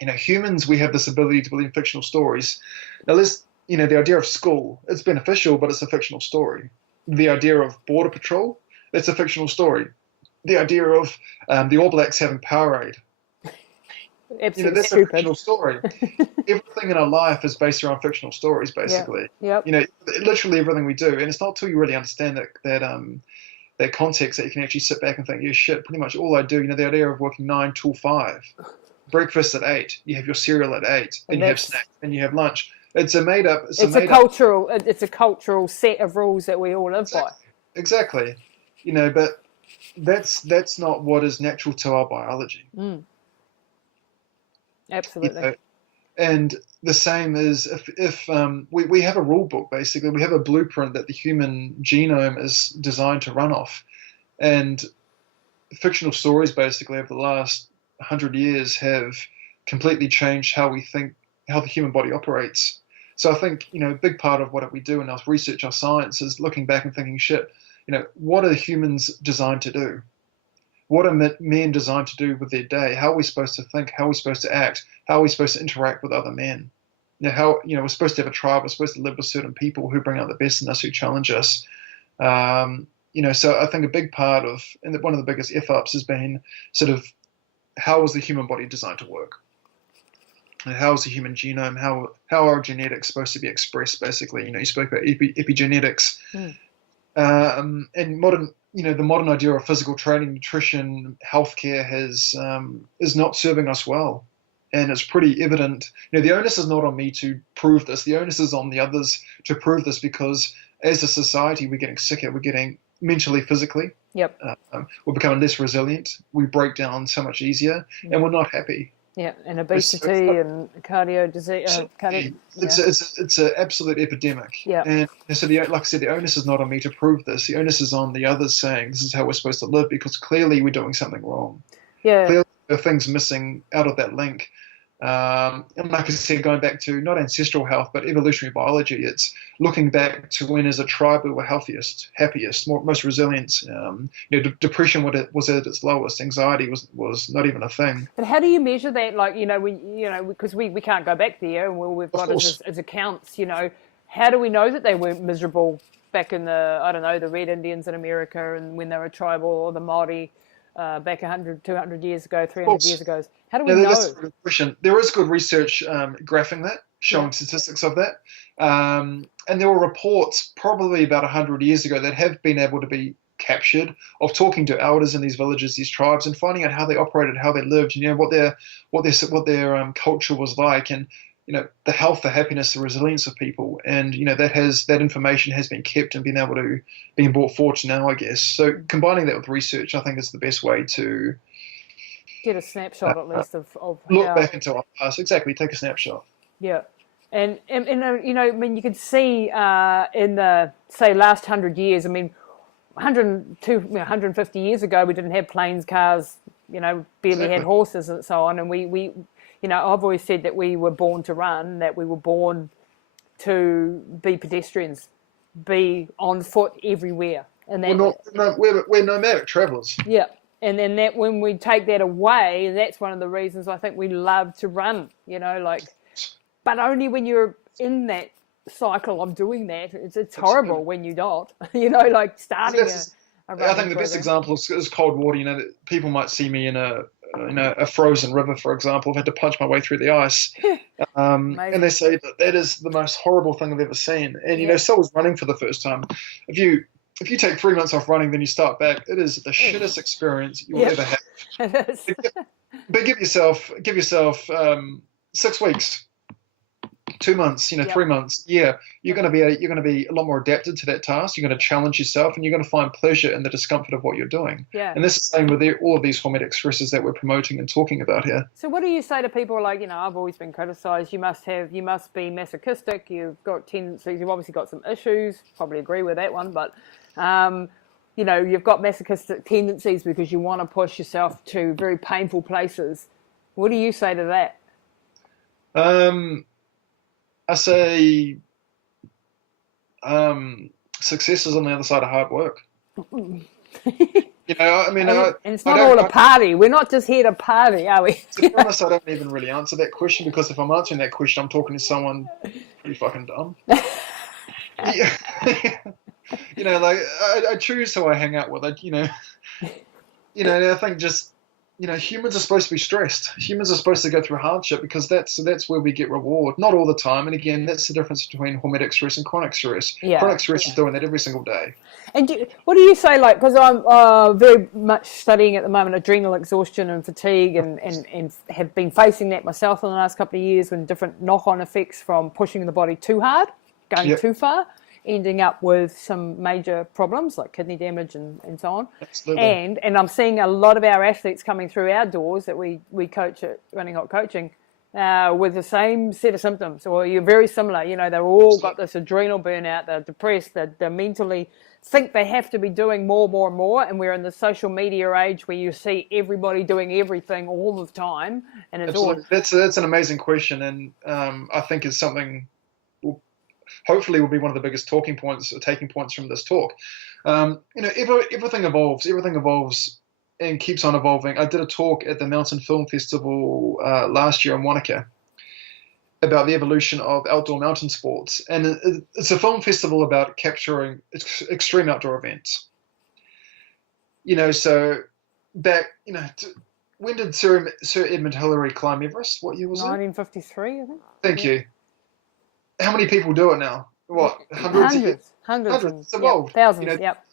You know, humans, we have this ability to believe in fictional stories. Now, you know, the idea of school, it's beneficial, but it's a fictional story. The idea of border patrol, it's a fictional story. The idea of the All Blacks having Powerade, you know, that's a fictional story. Everything in our life is based around fictional stories, basically. You know, literally everything we do, and it's not till you really understand that context that you can actually sit back and think, yeah, shit, pretty much all I do. You know, the idea of working 9 till 5, breakfast at 8, you have your cereal at 8, and you have snacks, and you have lunch. It's a cultural set of rules that we all live by. Exactly. You know, but that's not what is natural to our biology. Absolutely. You know, and the same is if we have a rule book, basically. We have a blueprint that the human genome is designed to run off. And fictional stories, basically, over the last 100 years have completely changed how we think, how the human body operates. So I think, you know, a big part of what we do in our research, our science, is looking back and thinking, shit, you know, what are humans designed to do? What are men designed to do with their day? How are we supposed to think? How are we supposed to act? How are we supposed to interact with other men? You know, we're supposed to have a tribe. We're supposed to live with certain people who bring out the best in us, who challenge us. You know, so I think a big part of, and one of the biggest F-ups has been sort of how is the human body designed to work? And how is the human genome? How are genetics supposed to be expressed? Basically, you spoke about epigenetics, and modern, the modern idea of physical training, nutrition, healthcare is not serving us well, and it's pretty evident. The onus is not on me to prove this. The onus is on the others to prove this, because as a society, we're getting sicker. We're getting mentally, physically. Yep. We're becoming less resilient. We break down so much easier, and we're not happy. Yeah, and obesity and cardio disease. It's an absolute epidemic. Yeah. And so, like I said, the onus is not on me to prove this. The onus is on the others saying this is how we're supposed to live, because clearly we're doing something wrong. Yeah. Clearly there are things missing out of that link. And like I said, going back to not ancestral health, but evolutionary biology, it's looking back to when as a tribe we were healthiest, happiest, most resilient. Depression was at its lowest. Anxiety was not even a thing. But how do you measure that? Like, because we can't go back there, and we've got as accounts. How do we know that they weren't miserable back in the Red Indians in America, and when they were tribal, or the Māori back 100, 200 years ago, 300 years ago? How do we know? That's a good question. There is good research graphing that, showing statistics of that. And there were reports probably about 100 years ago that have been able to be captured, of talking to elders in these villages, these tribes, and finding out how they operated, how they lived, what their culture was like, and the health, the happiness, the resilience of people, and that information has been kept and being brought forward to now, I guess. So combining that with research, I think, is the best way to get a snapshot at least of look back into our past. Exactly, take a snapshot. Yeah, and you could see in the, say, last 100 years. 150 years ago, we didn't have planes, cars. Barely had horses and so on, and we I've always said that we were born to run, that we were born to be pedestrians, be on foot everywhere. And we're nomadic travelers. Yeah. And then that when we take that away, that's one of the reasons I think we love to run, but only when you're in that cycle of doing that. It's horrible when you don't, starting a I think the best example is cold water. People might see me in a frozen river, for example. I've had to punch my way through the ice. And they say that is the most horrible thing I've ever seen. And, so is running for the first time. If you take 3 months off running, then you start back, it is the shittest experience you will ever have. But give yourself 6 weeks, 2 months, 3 months. Yeah, you're going to be a lot more adapted to that task. You're going to challenge yourself, and you're going to find pleasure in the discomfort of what you're doing. Yeah. And this is the same with all of these hormetic stresses that we're promoting and talking about here. So what do you say to people like, I've always been criticised, you must be masochistic, you've got tendencies, you've obviously got some issues, probably agree with that one, but you've got masochistic tendencies because you want to push yourself to very painful places. What do you say to that? I say success is on the other side of hard work. It's not all a party. We're not just here to party, are we? To be honest, I don't even really answer that question, because if I'm answering that question, I'm talking to someone pretty fucking dumb. I choose who I hang out with. I think just, humans are supposed to be stressed. Humans are supposed to go through hardship, because that's where we get reward. Not all the time. And again, that's the difference between hormetic stress and chronic stress. Yeah. Chronic stress is doing that every single day. And what do you say, because I'm very much studying at the moment adrenal exhaustion and fatigue, and have been facing that myself in the last couple of years, and different knock-on effects from pushing the body too hard, going too far, ending up with some major problems like kidney damage and so on. Absolutely. And I'm seeing a lot of our athletes coming through our doors that we coach at Running Hot Coaching with the same set of symptoms, or you're very similar. They've all got this adrenal burnout, they're depressed, they're mentally think they have to be doing more, and we're in the social media age where you see everybody doing everything all the time. And it's Absolutely. That's an amazing question, and I think it's something hopefully will be one of the biggest taking points from this talk. Everything evolves and keeps on evolving. I did a talk at the Mountain Film Festival last year in Wanaka about the evolution of outdoor mountain sports, and it's a film festival about capturing extreme outdoor events. So back, when did Sir Edmund Hillary climb Everest? What year was it? 1953, I think. Thank you. How many people do it now? What, hundreds? Hundreds. It's evolved. Thousands. Yep.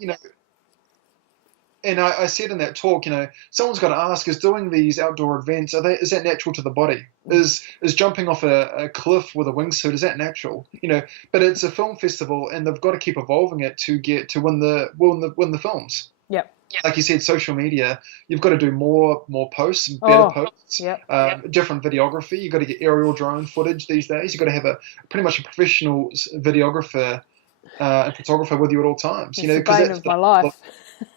And I said in that talk, someone's got to ask: is doing these outdoor events is that natural to the body? Is jumping off a cliff with a wingsuit, is that natural? But it's a film festival, and they've got to keep evolving it to win the films. Yep. Like you said, social media, you've got to do more posts and better posts. Yep. Different videography. You've got to get aerial drone footage these days. You've got to have pretty much a professional videographer and photographer with you at all times. It's the bane of my life.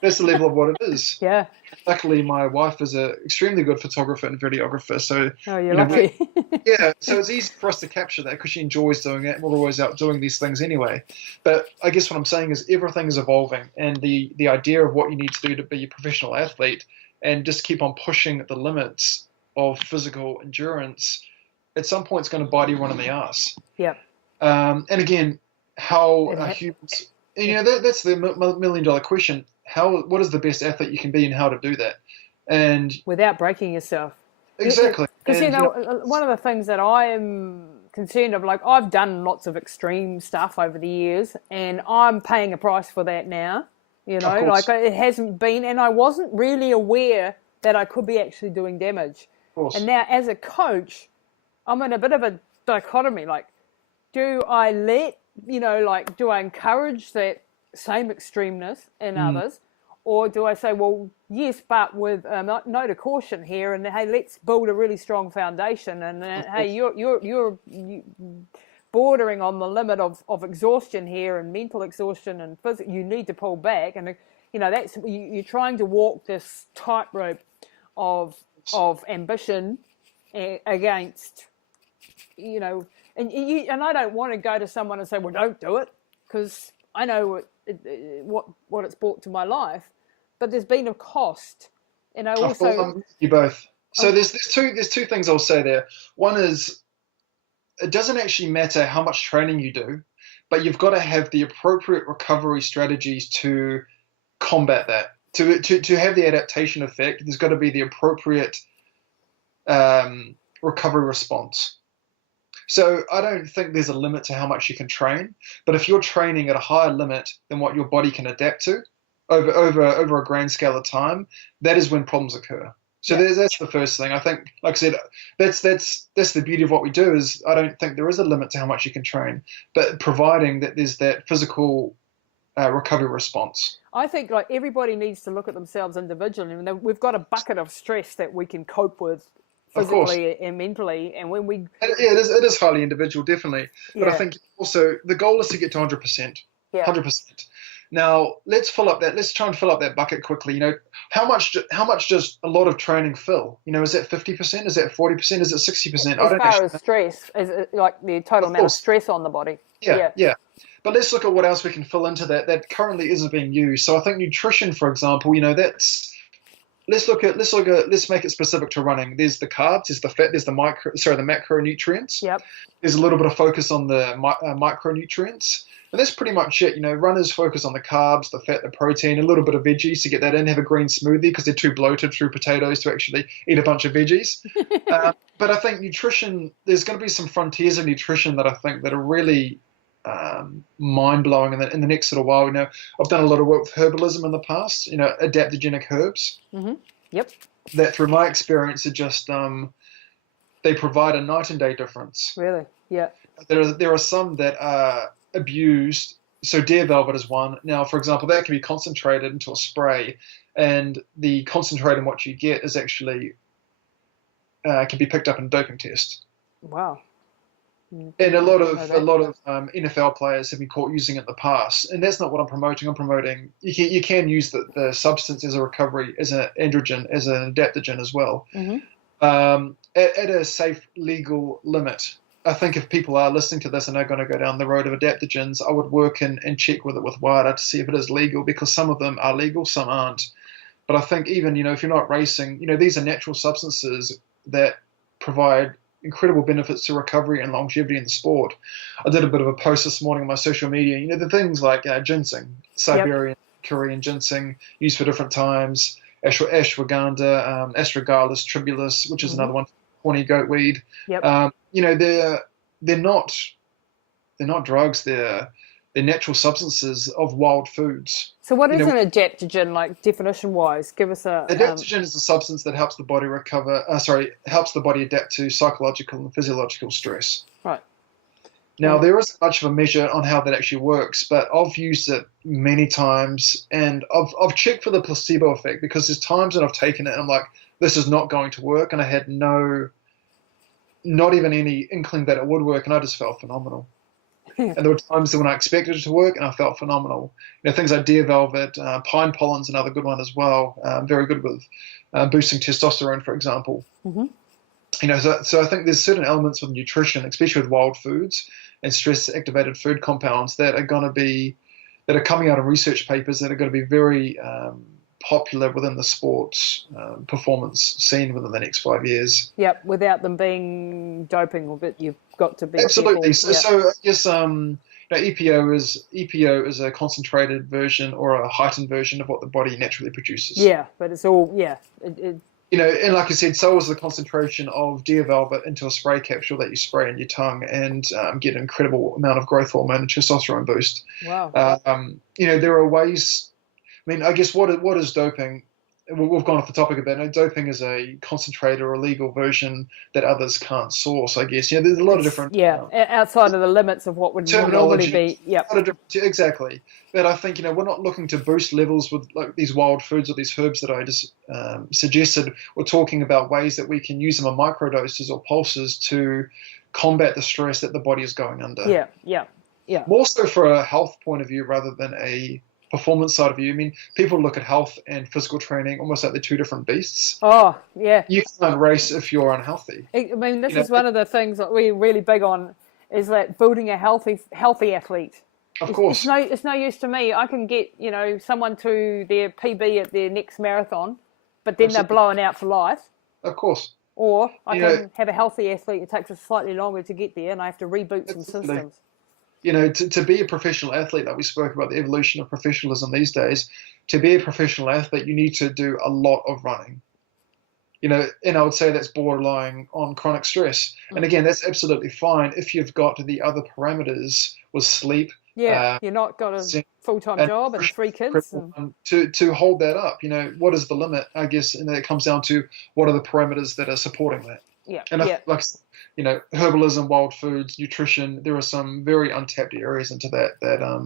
That's the level of what it is. Yeah. Luckily, my wife is an extremely good photographer and videographer. So, you're lucky. So it's easy for us to capture that because she enjoys doing it. We're always out doing these things anyway. But I guess what I'm saying is everything is evolving, and the idea of what you need to do to be a professional athlete and just keep on pushing the limits of physical endurance, at some point it's going to bite everyone in the ass. Yep. And again, how humans... that's the $1 million question. What is the best athlete you can be, and how to do that, and without breaking yourself? Exactly. Because one of the things that I am concerned of, like I've done lots of extreme stuff over the years, and I'm paying a price for that now. Like it hasn't been, and I wasn't really aware that I could be actually doing damage. And now, as a coach, I'm in a bit of a dichotomy. Like, do I do I encourage that same extremeness in others, or do I say, well, yes, but with note of caution here, and hey, let's build a really strong foundation, and hey, you're bordering on the limit of exhaustion here, and mental exhaustion and physical. You need to pull back, and that's you're trying to walk this tightrope of ambition against and I don't want to go to someone and say, well, don't do it, because I know what it's brought to my life, but there's been a cost, and I also you both. So there's two things I'll say there. One is, it doesn't actually matter how much training you do, but you've got to have the appropriate recovery strategies to combat that. To have the adaptation effect, there's got to be the appropriate recovery response. So I don't think there's a limit to how much you can train, but if you're training at a higher limit than what your body can adapt to over a grand scale of time, that is when problems occur. So that's the first thing. I think, like I said, that's the beauty of what we do is I don't think there is a limit to how much you can train, but providing that there's that physical recovery response. I think like everybody needs to look at themselves individually. We've got a bucket of stress that we can cope with physically and mentally, and when we it is highly individual, definitely. But I think also the goal is to get to 100%. 100%. Now let's try and fill up that bucket quickly. How much does a lot of training fill? Is that 50%? Is that 40%? Is it 60%? As far as stress, is it like the total amount of stress on the body? Yeah. But let's look at what else we can fill into that currently isn't being used. So I think nutrition, for example, that's. Let's make it specific to running. There's the carbs, there's the fat, there's the macronutrients. Yep. There's a little bit of focus on the micronutrients, and that's pretty much it. Runners focus on the carbs, the fat, the protein, a little bit of veggies to get that in. Have a green smoothie because they're too bloated through potatoes to actually eat a bunch of veggies. But I think nutrition, there's going to be some frontiers of nutrition that I think that are really mind-blowing in the next little while. I've done a lot of work with herbalism in the past, adaptogenic herbs. Mm-hmm. Yep. That through my experience are just they provide a night and day difference. Really? Yeah. There are some that are abused. So Dare Velvet is one. Now, for example, that can be concentrated into a spray, and the concentrate in what you get is actually can be picked up in a doping test. Wow. And a lot of NFL players have been caught using it in the past, and that's not what I'm promoting. I'm promoting you can use the substance as a recovery, as an androgen, as an adaptogen as well, at a safe legal limit. I think if people are listening to this and are going to go down the road of adaptogens, I would work and check with WIDA to see if it is legal, because some of them are legal, some aren't. But I think even if you're not racing, these are natural substances that provide incredible benefits to recovery and longevity in the sport. I did a bit of a post this morning on my social media. The things like ginseng, Siberian, Korean ginseng, used for different times, ashwagandha, astragalus, tribulus, which is another one, horny goatweed. Yep. They're not drugs. They're natural substances of wild foods. So what is an adaptogen, like definition-wise? Give us a... Adaptogen is a substance that helps the body helps the body adapt to psychological and physiological stress. Right. Now, there isn't much of a measure on how that actually works, but I've used it many times, and I've checked for the placebo effect, because there's times that I've taken it and I'm like, this is not going to work, and I had not even any inkling that it would work, and I just felt phenomenal. And there were times when I expected it to work and I felt phenomenal. Things like deer velvet, pine pollen's another good one as well. Very good with boosting testosterone, for example. So I think there's certain elements with nutrition, especially with wild foods and stress-activated food compounds, that are coming out of research papers that are going to be very popular within the sports performance scene within the next 5 years. Yep, without them being doping, or that you've got to be absolutely. Careful. So I guess EPO is a concentrated version or a heightened version of what the body naturally produces. Yeah, but it's all and like I said, so is the concentration of deer velvet into a spray capsule that you spray in your tongue, and get an incredible amount of growth hormone and testosterone boost. Wow. There are ways. I guess what is doping? We've gone off the topic a bit. Doping is a concentrated or illegal version that others can't source, I guess. There's a lot of different... outside of the limits of what would normally be. Yeah, exactly. But I think, we're not looking to boost levels with like these wild foods or these herbs that I just suggested. We're talking about ways that we can use them in microdoses or pulses to combat the stress that the body is going under. Yeah. More so for a health point of view rather than a performance side of you. People look at health and physical training almost like they're two different beasts. Oh, yeah. You can't race if you're unhealthy. This is one of the things that we're really big on, is that building a healthy athlete. Of course. It's no use to me. I can get, someone to their PB at their next marathon, but then they're blowing out for life. Of course. Or I can have a healthy athlete. It takes us slightly longer to get there, and I have to reboot some systems. To be a professional athlete, like we spoke about the evolution of professionalism these days, to be a professional athlete, you need to do a lot of running. And I would say that's borderline on chronic stress. And again, that's absolutely fine if you've got the other parameters with sleep. Yeah, you're not got a full-time job and 3 kids. To hold that up, what is the limit, I guess, and it comes down to what are the parameters that are supporting that. Yeah. And herbalism, wild foods, nutrition, there are some very untapped areas into that I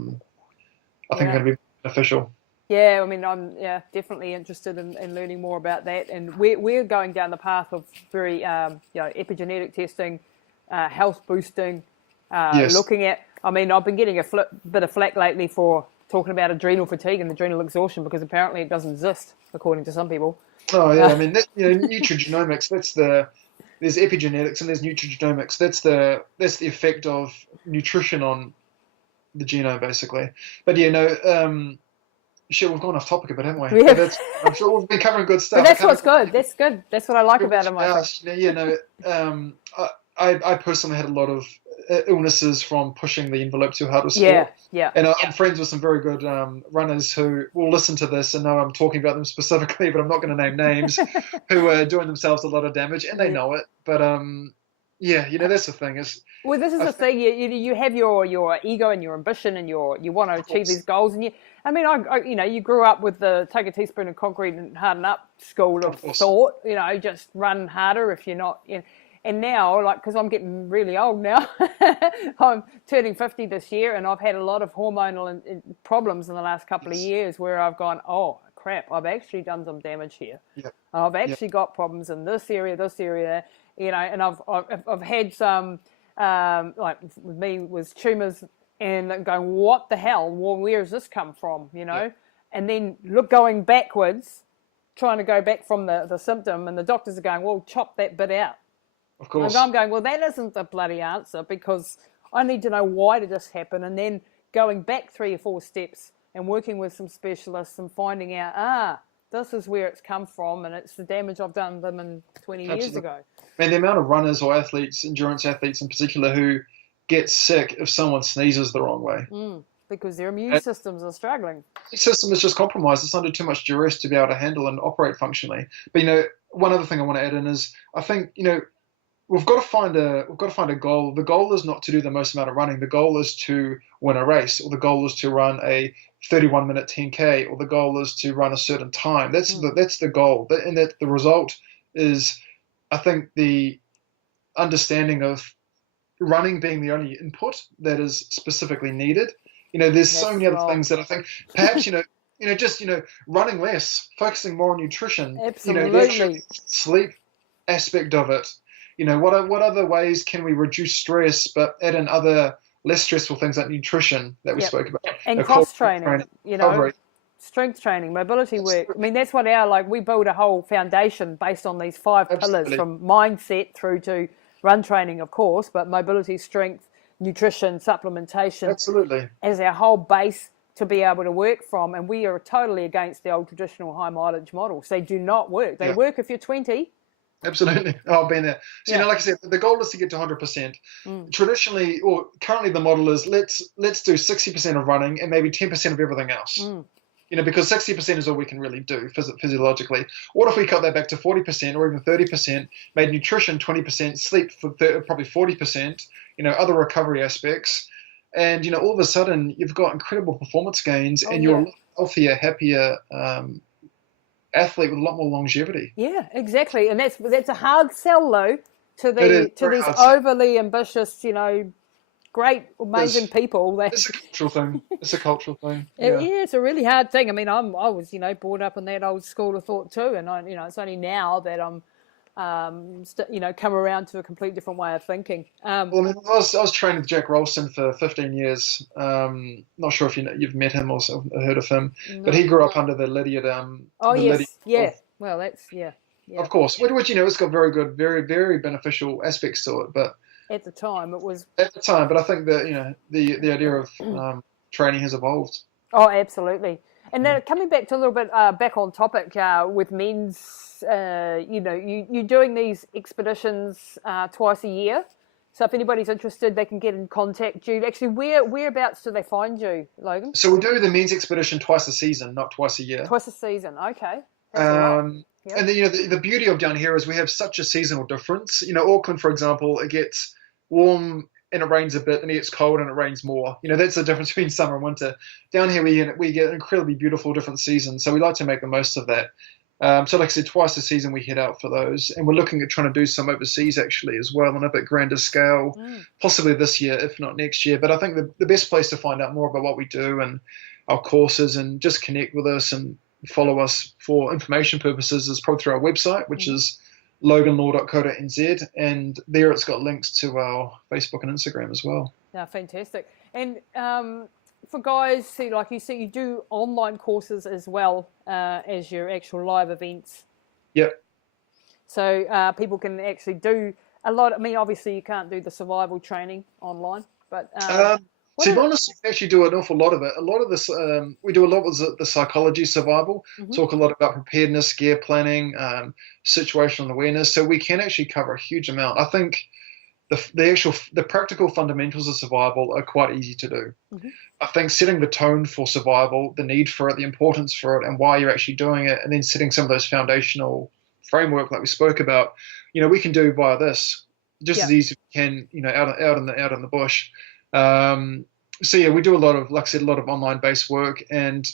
think are going to be beneficial. Yeah, I'm definitely interested in learning more about that, and we're going down the path of very epigenetic testing, health boosting, looking at. I've been getting a bit of flack lately for talking about adrenal fatigue and adrenal exhaustion, because apparently it doesn't exist according to some people. Oh yeah, nutrigenomics. There's epigenetics and there's nutrigenomics. That's the effect of nutrition on the genome, basically. But shit, we've gone off topic a bit, haven't we? Yeah. I'm sure we've been covering good stuff. But that's what's good. That's good. That's what I like about it. I personally had a lot of illnesses from pushing the envelope too hard with sport. Yeah. And I'm friends with some very good runners who will listen to this and know I'm talking about them specifically, but I'm not going to name names, who are doing themselves a lot of damage, and they know it. But that's the thing. This is the thing. You have your ego and your ambition, and you want to achieve these goals, and you grew up with the take a teaspoon of concrete and harden up school of thought. Just run harder if you're not. And now, because I'm getting really old now, I'm turning 50 this year, and I've had a lot of hormonal problems in the last couple of years where I've gone, oh crap, I've actually done some damage here. Yep. I've actually got problems in this area, and I've had some, like with me, was tumours, and going, what the hell? Well, where has this come from? Yep. And then going backwards, trying to go back from the symptom, and the doctors are going, well, chop that bit out. Of course. And I'm going, well, that isn't the bloody answer, because I need to know why did this happen, and then going back 3 or 4 steps and working with some specialists and finding out, this is where it's come from, and it's the damage I've done them 20 years ago. And the amount of runners or athletes, endurance athletes in particular, who get sick if someone sneezes the wrong way. because their immune systems are struggling. The system is just compromised. It's under too much duress to be able to handle and operate functionally. But one other thing I want to add in is I think we've got to find a goal. The goal is not to do the most amount of running. The goal is to win a race, or the goal is to run a 31-minute 10K, or the goal is to run a certain time. That's the goal. And that the result is, I think, the understanding of running being the only input that is specifically needed. There's so many other things that I think perhaps just running less, focusing more on nutrition. Absolutely. The actual sleep aspect of it. What other ways can we reduce stress, but add in other less stressful things like nutrition that we spoke about, and cross training, strength training, mobility work. I mean, that's what we build a whole foundation based on these 5 pillars, from mindset through to run training, of course, but mobility, strength, nutrition, supplementation. Absolutely. As our whole base to be able to work from. And we are totally against the old traditional high mileage models. They do not work. They work if you're 20. Absolutely. I've been there. So, like I said, the goal is to get to 100%. Traditionally, or currently, the model is let's do 60% of running and maybe 10% of everything else. Because 60% is all we can really do physiologically. What if we cut that back to 40% or even 30%, made nutrition 20%, sleep for probably 40%, other recovery aspects, and, all of a sudden you've got incredible performance gains and you're a healthier, happier athlete with a lot more longevity. Yeah, exactly. And that's a hard sell, though, to these overly ambitious, great, amazing people. It's a cultural thing. Yeah, it's a really hard thing. I mean, I was, brought up in that old school of thought too, and it's only now that I'm, come around to a completely different way of thinking. I was trained with Jack Rolston for 15 years. Not sure if you've met him or heard of him, but he grew up under the Lydiard. Well, that's Of course, which it's got very good, very very beneficial aspects to it, but. At the time, it was. At the time, but I think that the idea of training has evolved. Oh, absolutely. And then coming back to a little bit back on topic with men's, you're doing these expeditions twice a year. So if anybody's interested, they can get in contact you. Actually, whereabouts do they find you, Logan? So we do the men's expedition twice a season, not twice a year. Twice a season, okay. Yep. And then, the beauty of down here is we have such a seasonal difference. Auckland, for example, it gets warm and it rains a bit, and it gets cold and it rains more. That's the difference between summer and winter. Down here, we get incredibly beautiful different seasons, so we like to make the most of that. So like I said, twice a season we head out for those, and we're looking at trying to do some overseas actually as well on a bit grander scale, possibly this year, if not next year. But I think the best place to find out more about what we do and our courses and just connect with us and follow us for information purposes is probably through our website, which is loganlaw.co.nz, and there it's got links to our Facebook and Instagram as well. Yeah, fantastic. And for guys who, like you said, you do online courses as well as your actual live events. Yep. So people can actually do a lot. I mean, obviously you can't do the survival training online, but to be honest, we actually do an awful lot of it. A lot of this, we do a lot with the psychology survival, talk a lot about preparedness, gear planning, situational awareness. So we can actually cover a huge amount. I think the practical fundamentals of survival are quite easy to do. I think setting the tone for survival, the need for it, the importance for it, and why you're actually doing it, and then setting some of those foundational framework like we spoke about, we can do via this just as easy as we can, out in the bush. So yeah, we do a lot of, like I said, a lot of online based work, and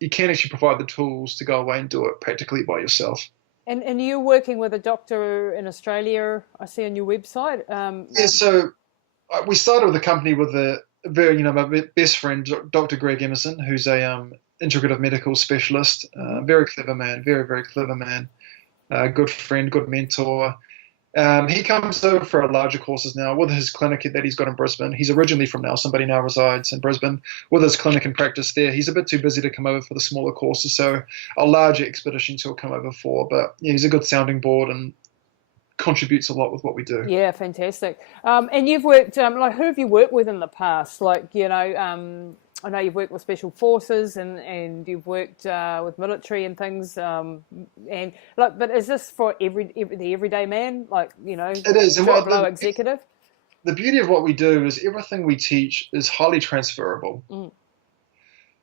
you can actually provide the tools to go away and do it practically by yourself. And you're working with a doctor in Australia, I see on your website. So we started with a company with my best friend, Dr. Greg Emerson, who's a integrative medical specialist, very clever man, very, very clever man, good friend, good mentor. He comes over for our larger courses now with his clinic that he's got in Brisbane. He's originally from Nelson, but he now resides in Brisbane with his clinic and practice there. He's a bit too busy to come over for the smaller courses, so our larger expeditions he'll come over for. But yeah, he's a good sounding board and contributes a lot with what we do. Yeah, fantastic. And you've worked, who have you worked with in the past? I know you've worked with special forces and you've worked with military and things. But is this for the everyday man? It is. And blow executive? the beauty of what we do is everything we teach is highly transferable.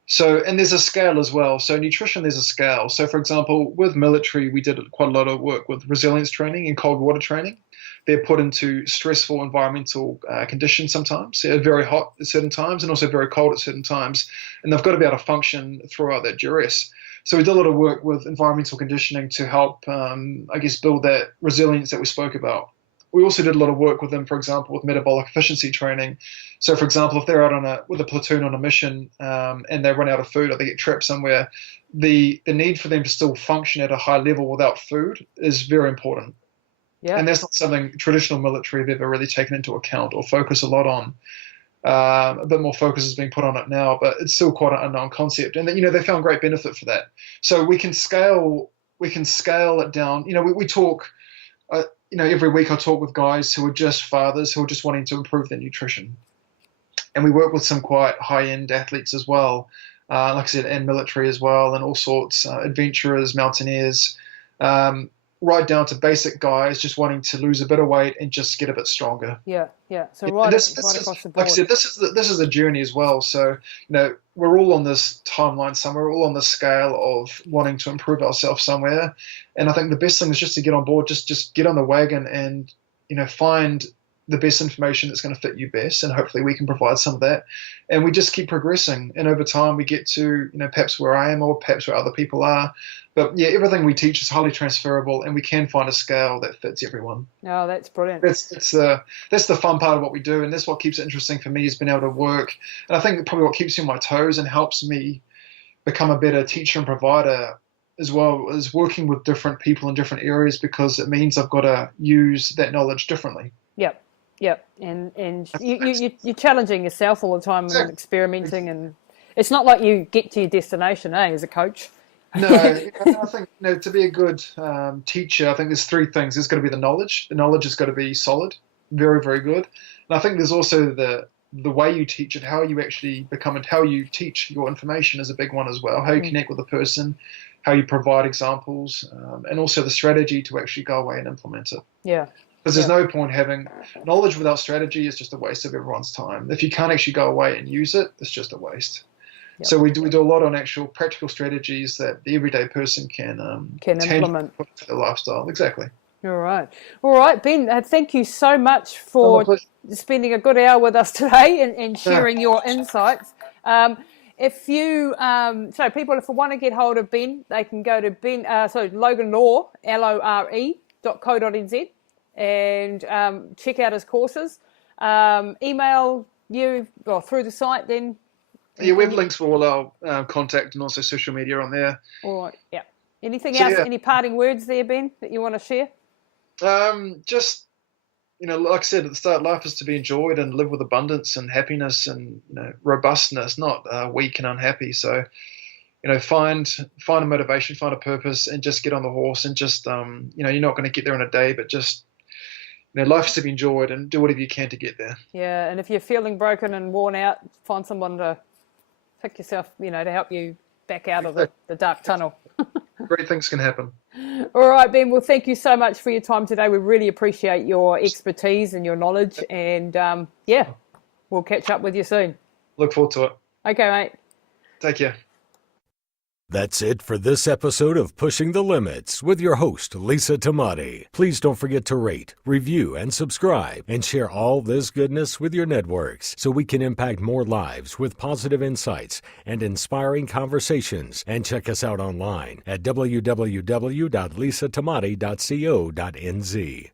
So, and there's a scale as well. So nutrition, there's a scale. So for example, with military, we did quite a lot of work with resilience training and cold water training. They're put into stressful environmental conditions sometimes. They're very hot at certain times and also very cold at certain times. And they've got to be able to function throughout that duress. So we did a lot of work with environmental conditioning to help, build that resilience that we spoke about. We also did a lot of work with them, for example, with metabolic efficiency training. So, for example, if they're out with a platoon on a mission and they run out of food or they get trapped somewhere, the need for them to still function at a high level without food is very important. Yeah. And that's not something traditional military have ever really taken into account or focus a lot on. A bit more focus is being put on it now, but it's still quite an unknown concept. And they found great benefit for that. So we can scale it down. We talk. Every week I talk with guys who are just fathers who are just wanting to improve their nutrition. And we work with some quite high-end athletes as well, like I said, and military as well, and all sorts, adventurers, mountaineers, right down to basic guys just wanting to lose a bit of weight and just get a bit stronger. Yeah. So right across the board. Like I said, this is a journey as well. So, we're all on this timeline somewhere, we're all on the scale of wanting to improve ourselves somewhere. And I think the best thing is just to get on board, just get on the wagon and, find the best information that's going to fit you best. And hopefully we can provide some of that. And we just keep progressing. And over time we get to, perhaps where I am or perhaps where other people are. But yeah, everything we teach is highly transferable and we can find a scale that fits everyone. Oh, that's brilliant. That's the fun part of what we do. And that's what keeps it interesting for me is being able to work. And I think probably what keeps me on my toes and helps me become a better teacher and provider as well is working with different people in different areas, because it means I've got to use that knowledge differently. Yep. And you're challenging yourself all the time and experimenting, and it's not like you get to your destination, as a coach. No, I think to be a good teacher, I think there's three things. There's got to be the knowledge. The knowledge has got to be solid, very, very good. And I think there's also the way you teach it, how you actually become it, how you teach your information is a big one as well. How you connect with the person, how you provide examples, and also the strategy to actually go away and implement it. Yeah. Because there's no point having knowledge without strategy. Is just a waste of everyone's time. If you can't actually go away and use it, it's just a waste. Yep. So we do a lot on actual practical strategies that the everyday person can implement to their lifestyle. Exactly. All right, Ben. Thank you so much for spending a good hour with us today and sharing your insights. If you people, if they want to get hold of Ben, they can go to Logan Law, LORE.co.nz, and check out his courses. Email you through the site then. Yeah, we have links for all our contact and also social media on there. All right, yeah. Anything else? Yeah. Any parting words there, Ben, that you want to share? Just, like I said at the start, life is to be enjoyed and live with abundance and happiness and robustness, not weak and unhappy. So, find a motivation, find a purpose, and just get on the horse and just, you're not going to get there in a day, but just, life is to be enjoyed and do whatever you can to get there. Yeah, and if you're feeling broken and worn out, find someone to pick yourself, to help you back out of the dark tunnel. Great things can happen. All right, Ben. Well, thank you so much for your time today. We really appreciate your expertise and your knowledge. And, we'll catch up with you soon. Look forward to it. Okay, mate. Take care. That's it for this episode of Pushing the Limits with your host, Lisa Tamati. Please don't forget to rate, review, and subscribe, and share all this goodness with your networks so we can impact more lives with positive insights and inspiring conversations. And check us out online at www.lisatamati.co.nz.